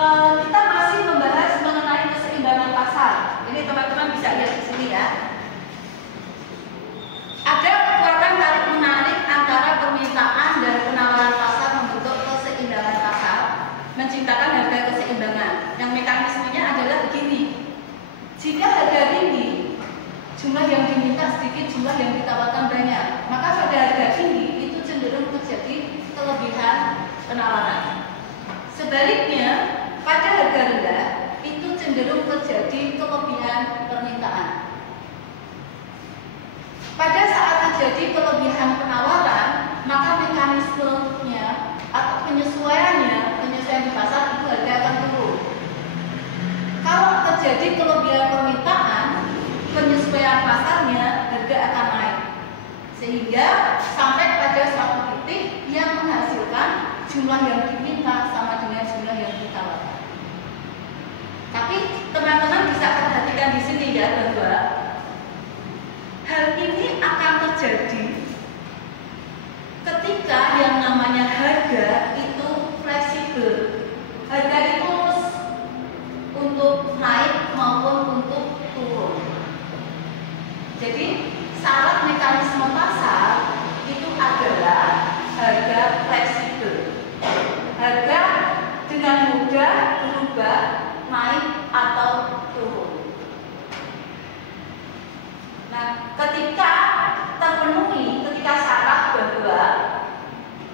kita masih membahas mengenai keseimbangan pasar. Ini teman-teman bisa lihat di sini ya. Ada kekuatan tarik menarik antara permintaan dan penawaran pasar membentuk keseimbangan pasar, menciptakan harga keseimbangan. Yang mekanismenya adalah begini. Jika harga tinggi, jumlah yang diminta sedikit, jumlah yang ditawarkan banyak, maka pada harga tinggi itu cenderung terjadi kelebihan penawaran. Sebaliknya, pada harga rendah itu cenderung terjadi kelebihan permintaan. Pada saat terjadi kelebihan penawaran, maka mekanismenya atau penyesuaian di pasar itu harga akan turun. Kalau terjadi kelebihan permintaan, penyesuaian pasarnya harga akan naik, sehingga sampai pada suatu titik yang menghasilkan jumlah yang diminta sama dengan jumlah yang ditawarkan. Tapi teman-teman bisa perhatikan di sini ya bahwa hal ini akan terjadi ketika yang namanya harga itu fleksibel. Harga itu lurus untuk naik maupun untuk turun. Jadi syarat mekanisme pasar itu adalah harga fleksibel. Harga dengan mudah berubah naik atau turun. Nah, ketika terpenuhi, ketika syarat bahwa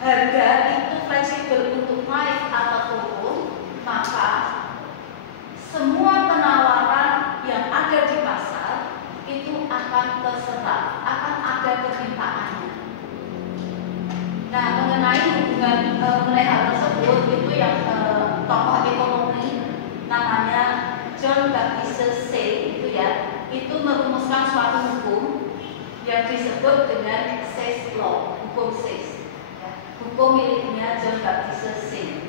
harga itu fleksibel untuk naik atau turun, maka semua penawaran yang ada di pasar itu akan terserap, akan ada permintaannya. Nah, mengenai hubungan mengenai hal tersebut itu yang tokoh ekonomi namanya John Baptist Say itu ya, itu merumuskan suatu hukum yang disebut dengan Say's Law, hukum Say's. Ya, hukum miliknya John Baptist Say,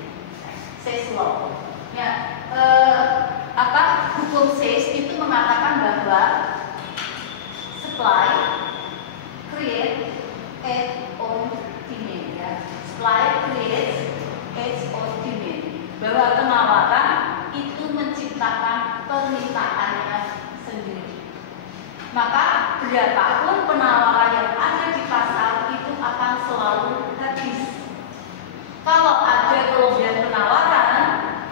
Say's Law. Ya, hukum Say's itu mengatakan bahwa supply create its own demand, ya. Supply creates its own demand. Bahwa penawaran itu menciptakan permintaannya sendiri. Maka berapapun penawaran yang ada di pasar itu akan selalu habis. Kalau ada kelebihan penawaran,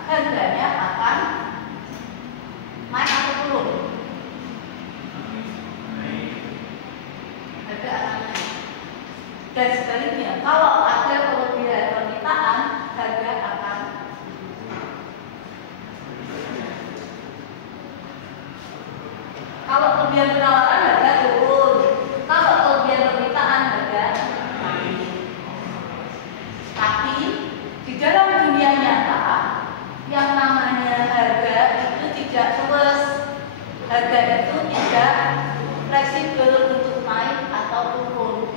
harganya akan naik atau turun. Harga akan naik. Dan sebaliknya, kalau ada kelebihan permintaan, harga akan kalau kelebihan penawaran harga turun, kalau kelebihan permintaan harga naik. Tapi di dalam dunia nyata yang namanya harga itu tidak terus, harga itu tidak fleksibel untuk naik atau turun.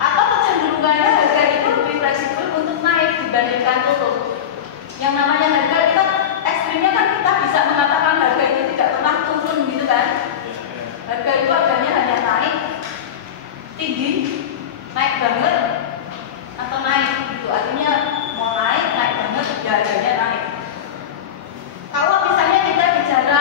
Atau kecenderungannya harga itu lebih fleksibel untuk naik dibandingkan turun. Yang namanya harga itu ekstrimnya kan kita bisa mengatakan harga itu tidak pernah turun gitu kan. Harga itu adanya hanya naik tinggi, naik banget atau naik gitu. Artinya mau naik banget, ya harganya naik. Kalau misalnya kita bicara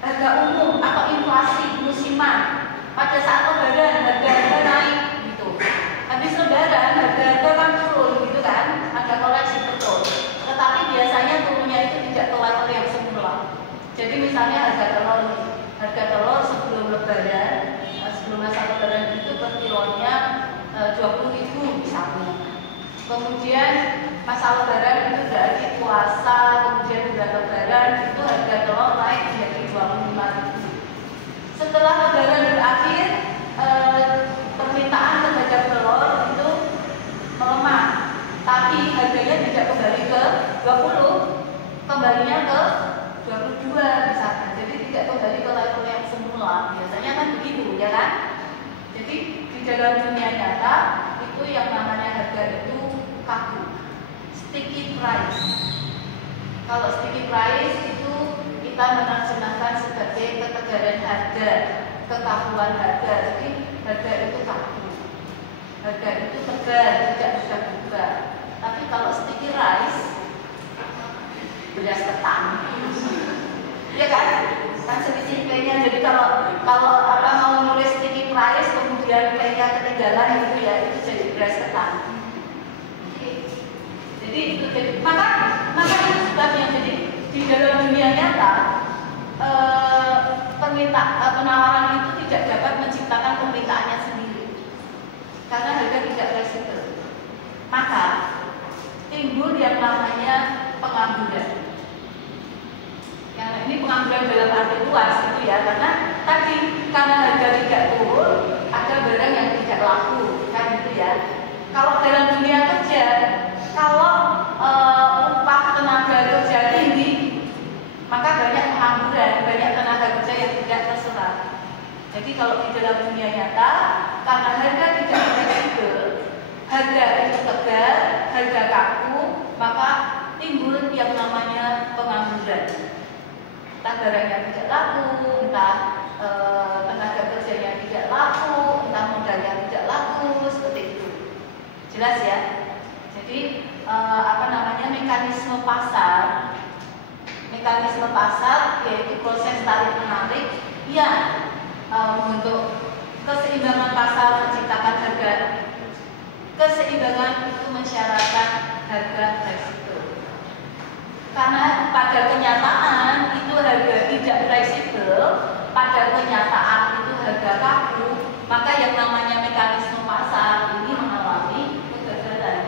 harga umum atau inflasi musiman, pada saat lebaran harga-harga naik gitu. Habis lebaran harga-harga kan turun gitu kan, ada koleksi betul. Tetapi biasanya turunnya itu tidak ke level yang semula. Jadi misalnya harga telur sebelum lebaran, sebelum masa lebaran itu per kilonya 20.000 misalnya. Kemudian masa lebaran itu dari puasa, kemudian bulan lebaran itu harga telur naik menjadi 25.000. Setelah lebaran berakhir, permintaan terhadap telur itu melemah, tapi harganya tidak kembali ke 20, kembalinya ke 22 misalnya. Jadi tidak kembali ke level yang semula. Biasanya kan begitu, ya kan? Jadi di dalam dunia nyata itu yang namanya harga itu kaku, sticky price. Kalau sticky price itu kita menerjemahkan sebagai ketegaran harga, kekakuan harga. Jadi harga itu kaku, harga itu tegar, ya kan? Kan selisih P-nya. Jadi kalau apa mau nulis sticky price kemudian P-nya ketinggalan gitu ya, itu jadi price ketan. Jadi itu maka itu sebabnya. Jadi di dalam dunia nyata penawaran itu tidak dapat menciptakan permintaannya sendiri karena harga tidak fleksibel. Maka timbul yang namanya pengangguran. Yang ini pengangguran dalam arti luas itu ya, karena harga tidak turun, ada barang yang tidak laku, kan gitu ya. Kalau dalam dunia kerja, kalau upah tenaga kerja tinggi, maka banyak pengangguran, banyak tenaga kerja yang tidak terserap. Jadi kalau di dalam dunia nyata, karena harga tidak fleksibel, harga itu tegal, harga kaku, maka timbul yang namanya pengangguran. Entah barangnya tidak laku, entah tenaga kerjanya tidak laku, entah modalnya tidak laku, seperti itu. Jelas ya? Jadi mekanisme pasar yaitu proses tarik menarik yang membentuk keseimbangan pasar, menciptakan harga. Keseimbangan itu mensyaratkan harga fleksibel. Karena pada kenyataan itu harga tidak fleksibel, pada kenyataan itu harga kaku, maka yang namanya mekanisme pasar ini mengalami kegagalan.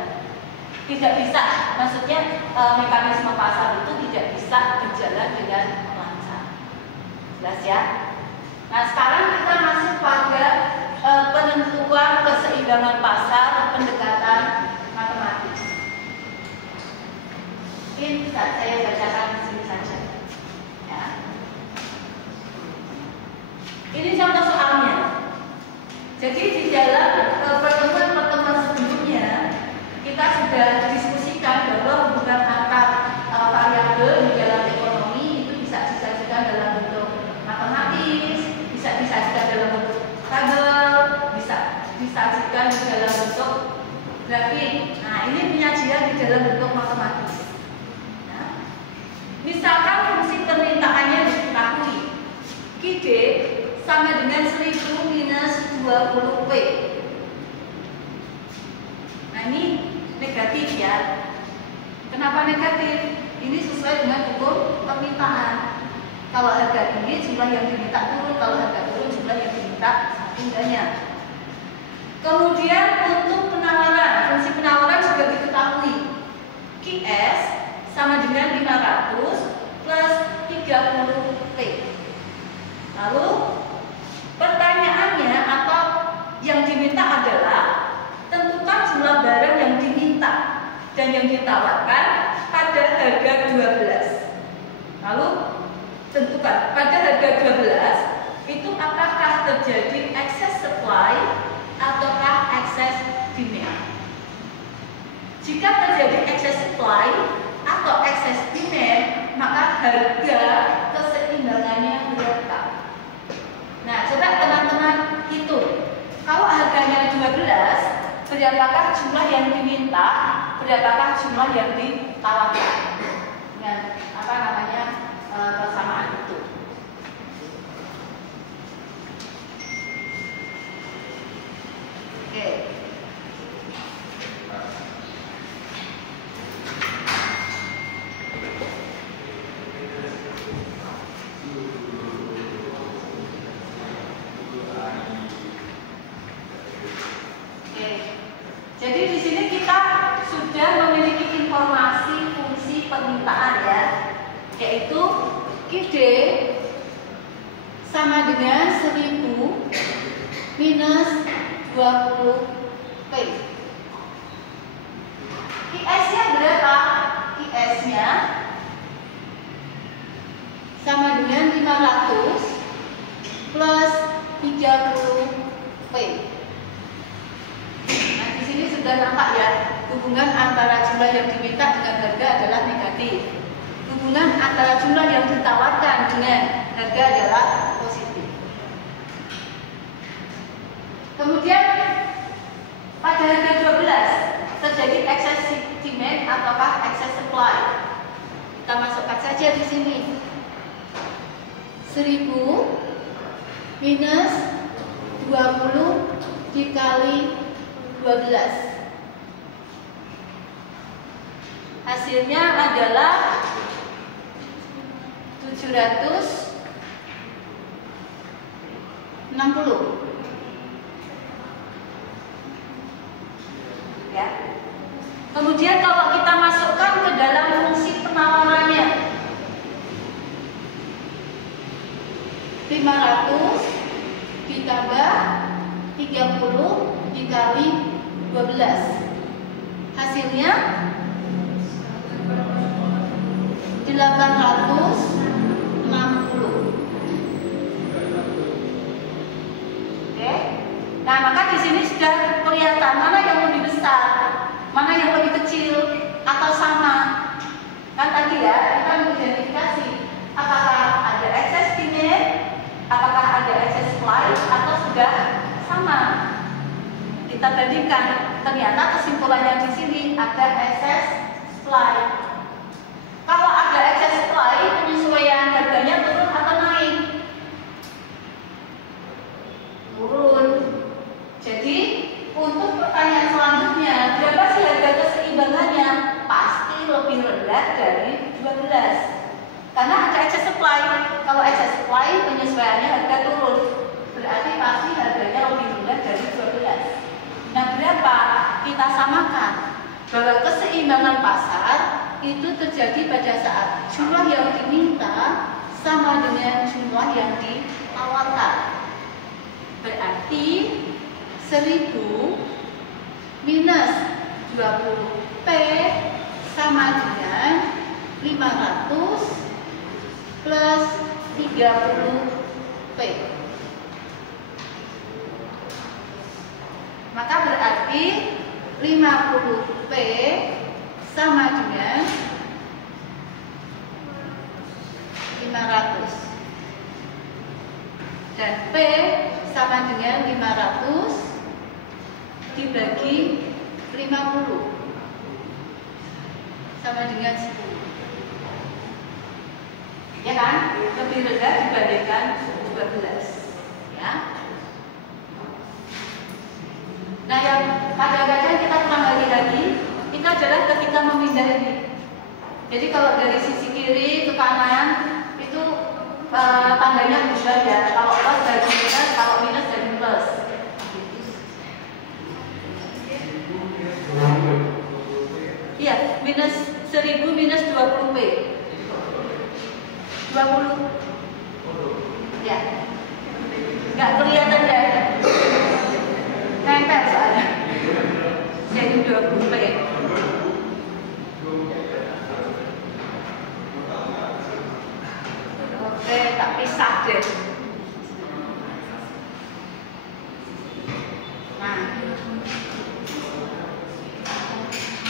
Tidak bisa, maksudnya mekanisme pasar itu tidak bisa berjalan dengan lancar. Jelas ya? Nah sekarang kita masuk pada penentuan keseimbangan pasar pendekatan matematis. Ini bisa saya bacakan di sini saja. Ya. Ini contoh soalnya. Jadi di dalam pertemuan sebelumnya kita sudah diskusikan bahwa hubungan antar variabel di dalam ekonomi itu bisa disajikan dalam bentuk matematis, bisa disajikan dalam bentuk tabel, bisa disajikan di dalam bentuk grafik. Nah ini penyajian di dalam bentuk matematis. Nah, misalkan fungsi permintaannya diketahui, QD sama dengan 1000 minus 20P. Nah ini negatif ya. Kenapa negatif? Ini sesuai dengan hukum permintaan. Kalau harga tinggi jumlah yang diminta turun, kalau harga turun jumlah yang diminta semakin banyak. Kemudian untuk penawaran, fungsi penawaran juga diketahui. QS sama dengan 500 plus 30P. Lalu pertanyaannya atau yang diminta adalah tentukan jumlah barang yang diminta dan yang ditawarkan pada harga 12. Lalu tentukan pada harga 12 itu apakah terjadi excess supply ataukah excess demand. Jika terjadi excess supply atau excess demand, maka harga keseimbangannya berapa? Nah, coba teman-teman hitung. Kalau harganya 12, berapakah jumlah yang diminta, berapakah jumlah yang ditawarkan? Dengan persamaan itu. Oke. Jadi di sini kita sudah memiliki informasi fungsi permintaan ya, yaitu QD sama dengan 1000 minus 20P. QS-nya berapa? QS-nya sama dengan 500 plus 30P. Ini sudah nampak ya, hubungan antara jumlah yang diminta dengan harga adalah negatif. Hubungan antara jumlah yang ditawarkan dengan harga adalah positif. Kemudian pada harga 12 terjadi excess demand ataukah excess supply. Kita masukkan saja di sini. 1000 minus 20 dikali 12. Hasilnya adalah 760. Ya. Kemudian kalau kita masukkan ke dalam fungsi penawarannya, 500 ditambah 30 dikali 12. Hasilnya 860. Oke. Nah, maka di sini sudah kelihatan mana yang lebih besar, mana yang lebih kecil, atau sama. Kan tadi ya, kita mengidentifikasi apakah ada excess demand, apakah ada excess supply, atau sudah sama. Kita bandingkan, ternyata kesimpulannya di sini ada excess supply. Kalau ada excess supply, penyesuaian harganya turun atau naik? Turun. Jadi untuk pertanyaan selanjutnya, berapa sih harga keseimbangannya? Pasti lebih rendah dari 12. Karena ada excess supply. Kalau excess supply, penyesuaiannya harga turun. Berarti pasti harganya lebih rendah dari 12. Nah, berapa? Kita samakan bahwa keseimbangan pasar itu terjadi pada saat jumlah yang diminta sama dengan jumlah yang ditawarkan. Berarti 1000 minus 20P sama dengan 500 plus 30P. Maka berarti 50P sama dengan 500. Dan P sama dengan 500 dibagi 50 sama dengan 10. Ya kan? Lebih rendah dibandingkan 12. Ya. Nah, yang kadang-kadang kita ulang lagi, itu adalah ketika memindah ini. Jadi kalau dari sisi kiri ke kanan itu tandanya bubar ya. Kalau plus dari minus, kalau minus dari plus. Iya, minus 1000 minus 20P. 20. Ya. Nggak kelihatan ya. Nempel soalnya. Jadi 20P. Oke, tak pisah deh.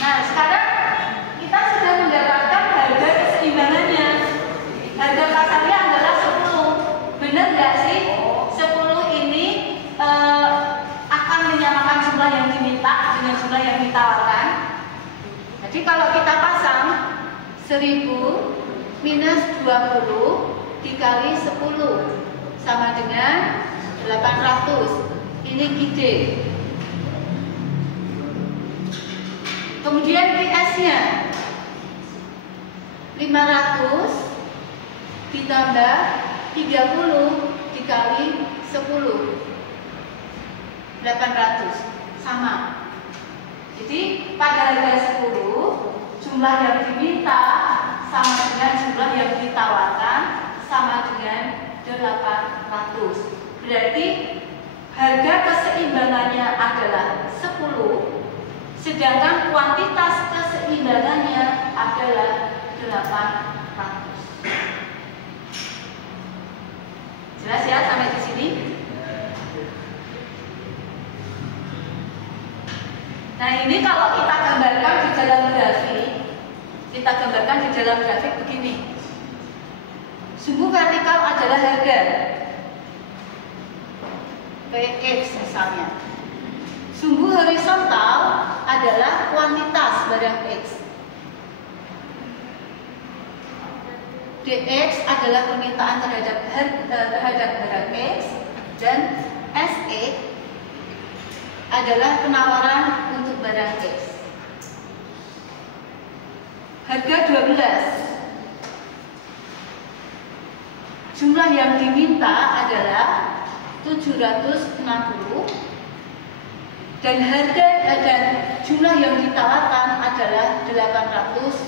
Nah, sekarang kita sudah mendapatkan harga keseimbangannya. Harga pasarnya adalah 10. Benar nggak sih? 10 ini akan menyamakan jumlah yang diminta dengan jumlah yang ditawarkan. Jadi kalau kita pasang 1000 minus 20 dikali 10 sama dengan 800. Ini gede. Kemudian PS-nya 500 ditambah 30 dikali 10 800 sama. Jadi pada harga 10 jumlah yang diminta sama dengan jumlah yang ditawarkan sama dengan 800. Berarti harga keseimbangannya adalah 10, sedangkan kuantitas keseimbangannya adalah 800. Jelas ya sampai di sini? Nah, ini kalau kita gambarkan di dalam grafik, begini. Sumbu vertikal adalah harga. Kayak X misalnya. Sumbu horizontal adalah kuantitas barang X. DX adalah permintaan terhadap barang X, dan SE adalah penawaran untuk barang X. Harga 12. Jumlah yang diminta adalah 760 dan harga dan jumlah yang ditawarkan adalah 860.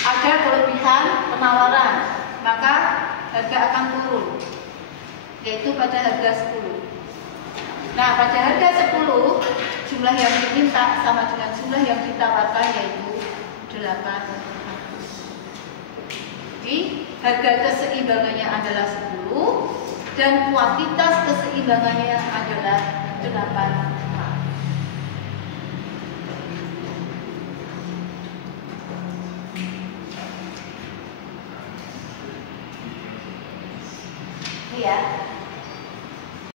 Ada kelebihan penawaran, maka harga akan turun, yaitu pada harga 10. Nah, pada harga 10, jumlah yang diminta sama dengan jumlah yang ditawarkan, yaitu 800. Jadi, harga keseimbangannya adalah 10 dan kuantitas keseimbangannya adalah 800. Ya,